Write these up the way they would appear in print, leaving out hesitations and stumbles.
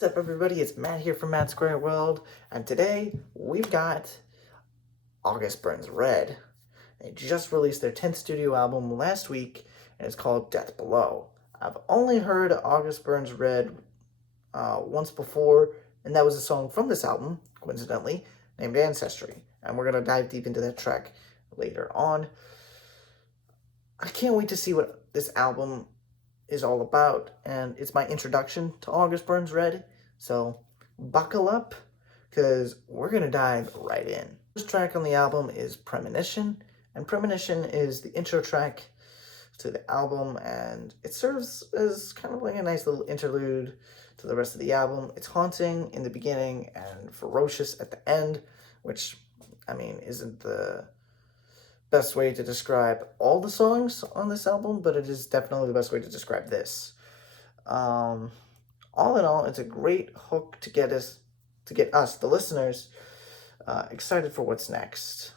What's up, everybody? It's Matt here from Matt Square World, and today we've got August Burns Red. They just released their 10th studio album last week, and it's called Death Below. I've only heard August Burns Red once before, and that was a song from this album, coincidentally, named Ancestry, and we're going to dive deep into that track later on. I can't wait to see what this album is all about, and it's my introduction to August Burns Red, so buckle up, because we're going to dive right in. First track on the album is Premonition, and Premonition is the intro track to the album, and it serves as kind of like a nice little interlude to the rest of the album. It's haunting in the beginning and ferocious at the end, which, I mean, isn't the best way to describe all the songs on this album, but it is definitely the best way to describe this. All in all, it's a great hook to get us, the listeners, excited for what's next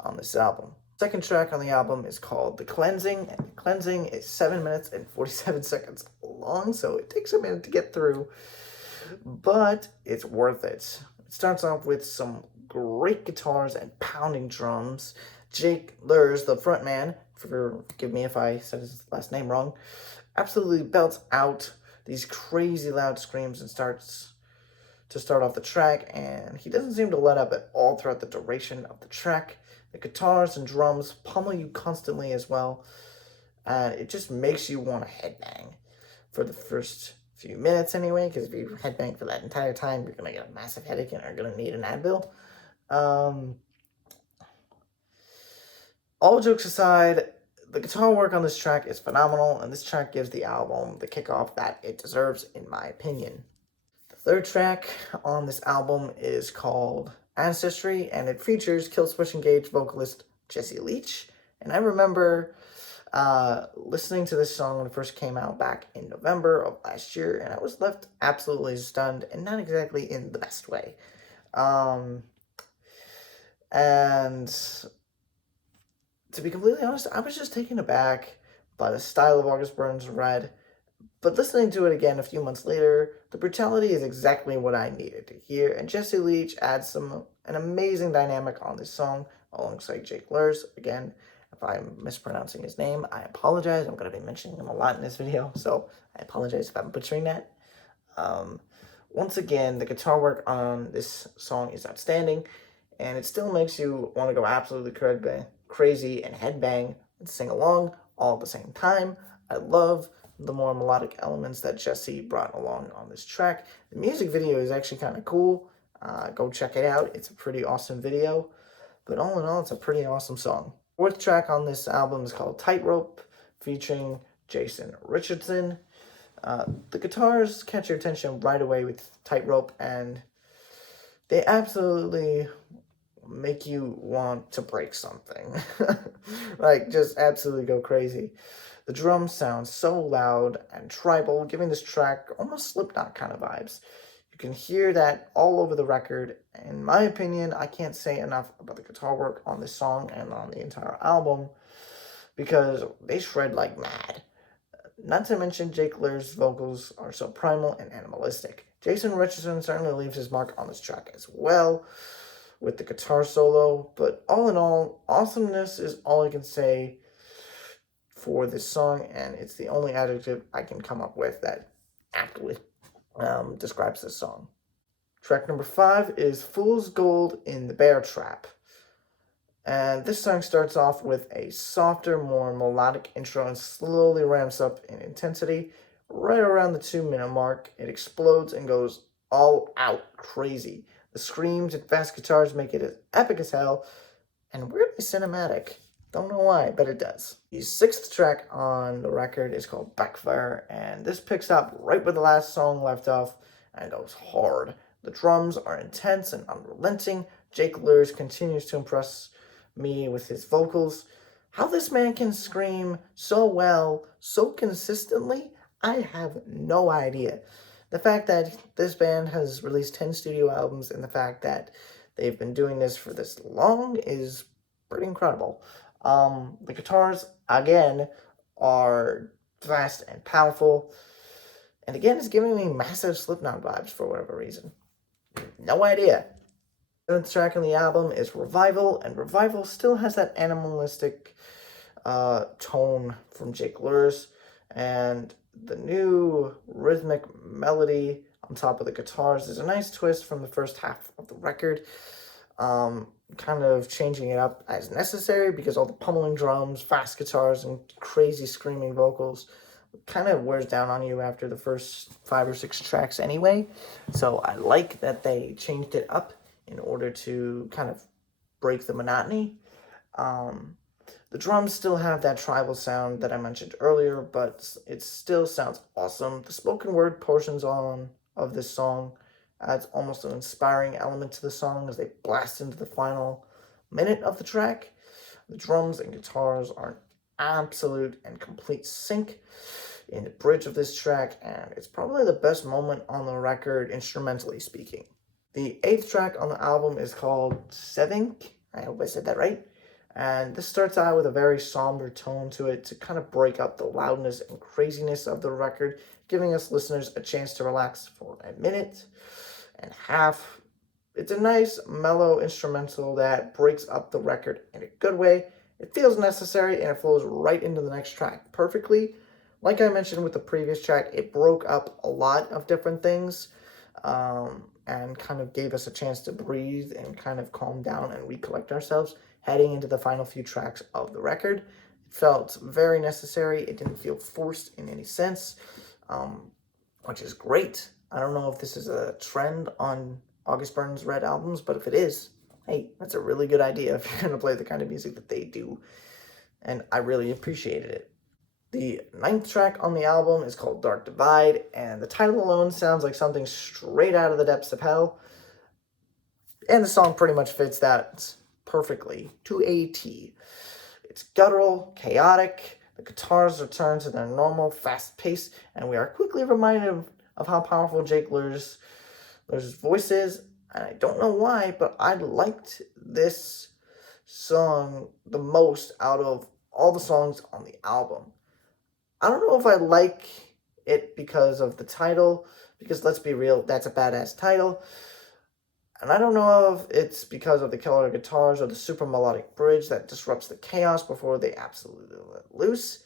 on this album. Second track on the album is called The Cleansing, and The Cleansing is 7 minutes and 47 seconds long, so it takes a minute to get through, but it's worth it. It starts off with some great guitars and pounding drums. Jake Lurs, the frontman, forgive me if I said his last name wrong, absolutely belts out these crazy loud screams and starts to start off the track, and he doesn't seem to let up at all throughout the duration of the track. The guitars and drums pummel you constantly as well, and it just makes you want to headbang for the first few minutes anyway, because if you headbang for that entire time, you're going to get a massive headache and are going to need an Advil. All jokes aside, the guitar work on this track is phenomenal, and this track gives the album the kickoff that it deserves, in my opinion. The third track on this album is called Ancestry, and it features Killswitch Engage vocalist Jesse Leach. And I remember listening to this song when it first came out back in November of last year, and I was left absolutely stunned, and not exactly in the best way. And to be completely honest, I was just taken aback by the style of August Burns Red, but listening to it again a few months later, the brutality is exactly what I needed to hear, and Jesse Leach adds an amazing dynamic on this song alongside Jake Lurs. Again, if I'm mispronouncing his name, I apologize. I'm going to be mentioning him a lot in this video, so I apologize if I'm butchering that. Once again, the guitar work on this song is outstanding, and it still makes you want to go absolutely crazy and headbang and sing along all at the same time. I love the more melodic elements that Jesse brought along on this track. The music video is actually kind of cool. Go check it out. It's a pretty awesome video. But all in all, it's a pretty awesome song. Fourth track on this album is called Tightrope, featuring Jason Richardson. The guitars catch your attention right away with Tightrope, and they absolutely make you want to break something. Like, just absolutely go crazy. The drums sound so loud and tribal, giving this track almost Slipknot kind of vibes. You can hear that all over the record. In my opinion, I can't say enough about the guitar work on this song and on the entire album, because they shred like mad. Not to mention Jake Lur's vocals are so primal and animalistic. Jason Richardson certainly leaves his mark on this track as well, with the guitar solo, but all in all, awesomeness is all I can say for this song, and it's the only adjective I can come up with that aptly describes this song. Track number 5 is Fool's Gold in the Bear Trap, and this song starts off with a softer, more melodic intro and slowly ramps up in intensity. Right around the 2-minute mark, it explodes and goes all out crazy. The screams and fast guitars make it as epic as hell, and weirdly cinematic. Don't know why, but it does. The 6th track on the record is called Backfire, and this picks up right where the last song left off and goes hard. The drums are intense and unrelenting. Jake Lurs continues to impress me with his vocals. How this man can scream so well, so consistently, I have no idea. The fact that this band has released 10 studio albums and the fact that they've been doing this for this long is pretty incredible. The guitars, again, are fast and powerful, And again, it's giving me massive Slipknot vibes for whatever reason. No idea. The 7th track on the album is Revival, and Revival still has that animalistic tone from Jake Luhrs, and the new rhythmic melody on top of the guitars is a nice twist from the first half of the record. Kind of changing it up as necessary because all the pummeling drums, fast guitars, and crazy screaming vocals kind of wears down on you after the first 5 or 6 tracks anyway. So I like that they changed it up in order to kind of break the monotony. The drums still have that tribal sound that I mentioned earlier, but it still sounds awesome. The spoken word portions of this song adds almost an inspiring element to the song as they blast into the final minute of the track. The drums and guitars are an absolute and complete sync in the bridge of this track, and it's probably the best moment on the record, instrumentally speaking. The 8th track on the album is called Sevink. I hope I said that right. And this starts out with a very somber tone to it to kind of break up the loudness and craziness of the record, giving us listeners a chance to relax for a minute and a half. It's a nice, mellow instrumental that breaks up the record in a good way. It feels necessary and it flows right into the next track perfectly. Like I mentioned with the previous track, it broke up a lot of different things and kind of gave us a chance to breathe and kind of calm down and recollect ourselves heading into the final few tracks of the record. It felt very necessary. It didn't feel forced in any sense, which is great. I don't know if this is a trend on August Burns Red albums, but if it is, hey, that's a really good idea if you're going to play the kind of music that they do. And I really appreciated it. The 9th track on the album is called Dark Divide, and the title alone sounds like something straight out of the depths of hell. And the song pretty much fits that perfectly to a T. It's guttural, chaotic, the guitars return to their normal fast pace, and we are quickly reminded of how powerful Jake Luhrs' voice is. And I don't know why, but I liked this song the most out of all the songs on the album. I don't know if I like it because of the title, because let's be real, that's a badass title. And I don't know if it's because of the killer guitars or the super melodic bridge that disrupts the chaos before they absolutely let loose.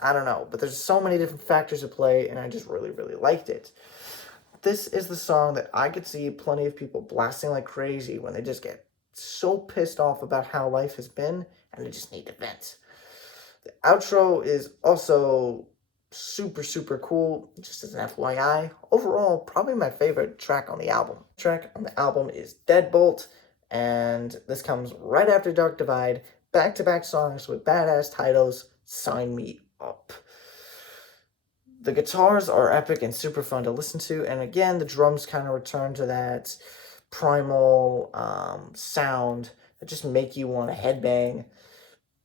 I don't know, but there's so many different factors at play, and I just really, really liked it. This is the song that I could see plenty of people blasting like crazy when they just get so pissed off about how life has been, and they just need to vent. The outro is also super, super cool, just as an FYI. Overall, probably my favorite track on the album. The track on the album is Deadbolt, and this comes right after Dark Divide. Back-to-back songs with badass titles. Sign me up. The guitars are epic and super fun to listen to, and again, the drums kind of return to that primal sound that just make you want to headbang,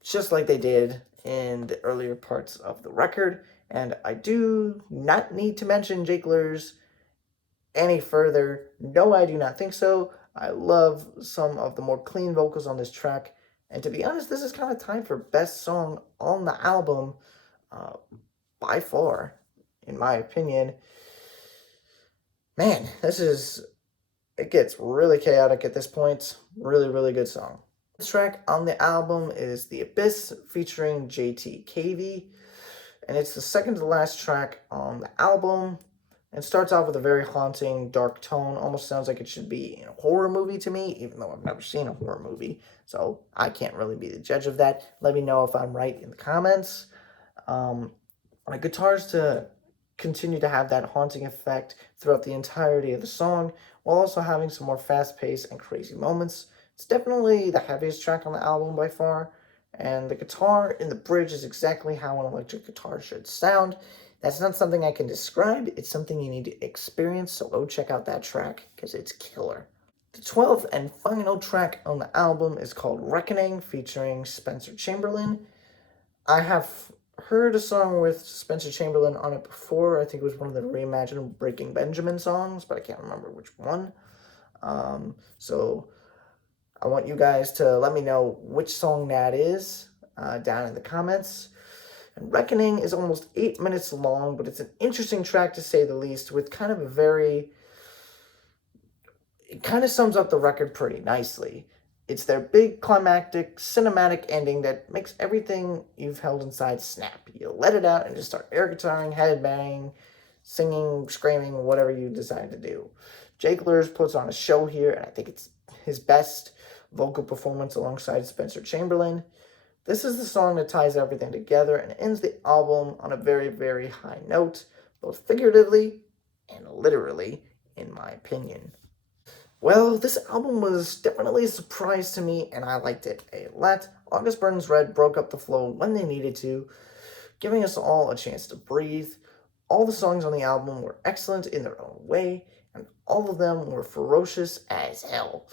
just like they did in the earlier parts of the record. And I do not need to mention Jake Luhrs any further. No, I do not think so. I love some of the more clean vocals on this track. And to be honest, this is kind of tied for best song on the album by far, in my opinion. Man, it gets really chaotic at this point. Really, really good song. This track on the album is The Abyss featuring JT KV, and it's the second to last track on the album. It starts off with a very haunting, dark tone. Almost sounds like it should be in a horror movie to me, even though I've never seen a horror movie, so I can't really be the judge of that. Let me know if I'm right in the comments. My guitars to continue to have that haunting effect throughout the entirety of the song, while also having some more fast-paced and crazy moments. It's definitely the heaviest track on the album by far, and the guitar in the bridge is exactly how an electric guitar should sound. That's not something I can describe, it's something you need to experience, so go check out that track, because it's killer. The 12th and final track on the album is called Reckoning, featuring Spencer Chamberlain. I have heard a song with Spencer Chamberlain on it before. I think it was one of the reimagined Breaking Benjamin songs, but I can't remember which one. So I want you guys to let me know which song that is down in the comments. And Reckoning is almost 8 minutes long, but it's an interesting track to say the least, with kind of a very... It kind of sums up the record pretty nicely. It's their big climactic cinematic ending that makes everything you've held inside snap. You let it out and just start air guitaring, headbanging, singing, screaming, whatever you decide to do. Jake Luhrs puts on a show here, and I think it's his best vocal performance alongside Spencer Chamberlain. This is the song that ties everything together and ends the album on a very, very high note, both figuratively and literally, in my opinion. Well, this album was definitely a surprise to me, and I liked it a lot. August Burns Red broke up the flow when they needed to, giving us all a chance to breathe. All the songs on the album were excellent in their own way, and all of them were ferocious as hell.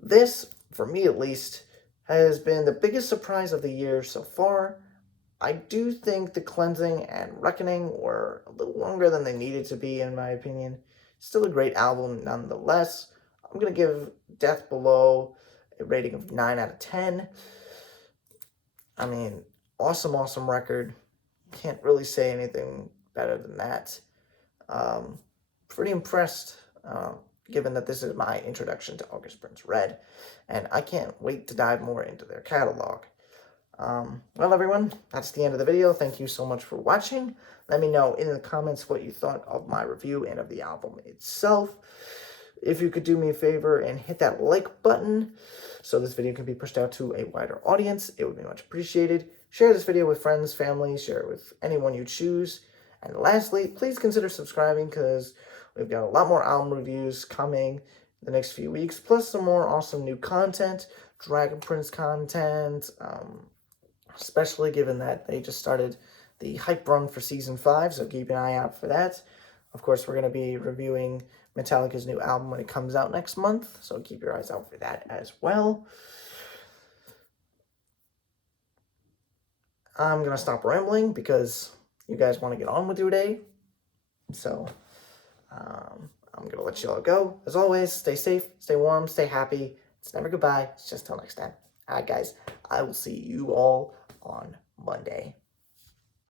This, for me at least, has been the biggest surprise of the year so far. I do think The Cleansing and Reckoning were a little longer than they needed to be, in my opinion. Still a great album nonetheless. I'm going to give Death Below a rating of 9 out of 10. I mean, awesome, awesome record. Can't really say anything better than that. Pretty impressed, given that this is my introduction to August Burns Red, and I can't wait to dive more into their catalog. Well, everyone, that's the end of the video. Thank you so much for watching. Let me know in the comments what you thought of my review and of the album itself. If you could do me a favor and hit that like button so this video can be pushed out to a wider audience, it would be much appreciated. Share this video with friends, family, share it with anyone you choose. And lastly, please consider subscribing because we've got a lot more album reviews coming the next few weeks, plus some more awesome new content, Dragon Prince content, especially given that they just started the hype run for Season 5, so keep an eye out for that. Of course, we're going to be reviewing Metallica's new album when it comes out next month, so keep your eyes out for that as well. I'm going to stop rambling because you guys want to get on with your day, so I'm going to let you all go. As always, stay safe, stay warm, stay happy. It's never goodbye. It's just till next time. All right, guys, I will see you all on Monday.